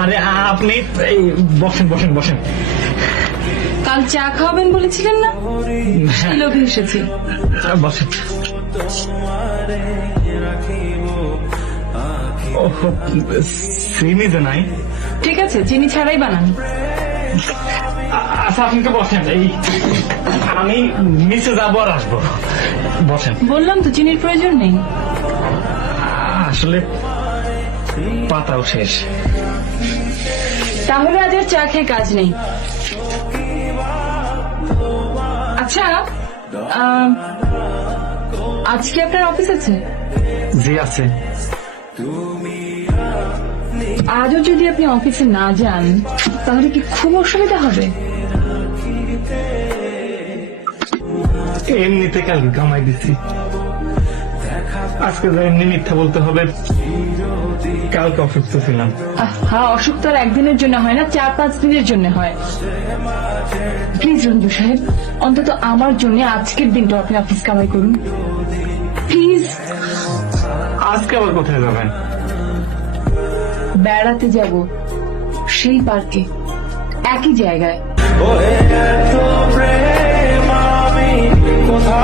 আরে আপনি বসেন বসেন বসেন। কাল চা খাওয়াবেন বলেছিলেন না, সেই লোভে এসেছি। বসেন। চিনি যে নাই। ঠিক আছে, চিনি ছাড়াই বানান। আচ্ছা আপনি তো বসেন, আমি নিচে যাবো আর আসবো। বসেন। বললাম তো চিনির প্রয়োজন নেই। আসলে পাতাও শেষ। তাহলে আজ আর চা খেয়ে কাজ নেই। আচ্ছা, আজকে আপনার অফিস আছে? জি আছে। আজও যদি আপনি অফিসে না যান তাহলে কি খুব অসুবিধা হবে? এমনিতে কালকে কামাই দিচ্ছি, আজকে যা এমনি মিথ্যা বলতে হবে, কালকে অসুস্থ ছিলাম। হ্যাঁ, অসুখ তো আর একদিনের জন্য হয় না, 4-5 দিনের জন্য হয়। প্লিজ রঞ্জু সাহেব, অন্তত আমার জন্য আজকের দিনটা আপনি অফিস কামাই করুন প্লিজ। আজকে আবার কোথায় যাবেন? বেড়াতে যাব, সেই পার্কে, একই জায়গায়। ওহে এত প্রেম আমি কোথা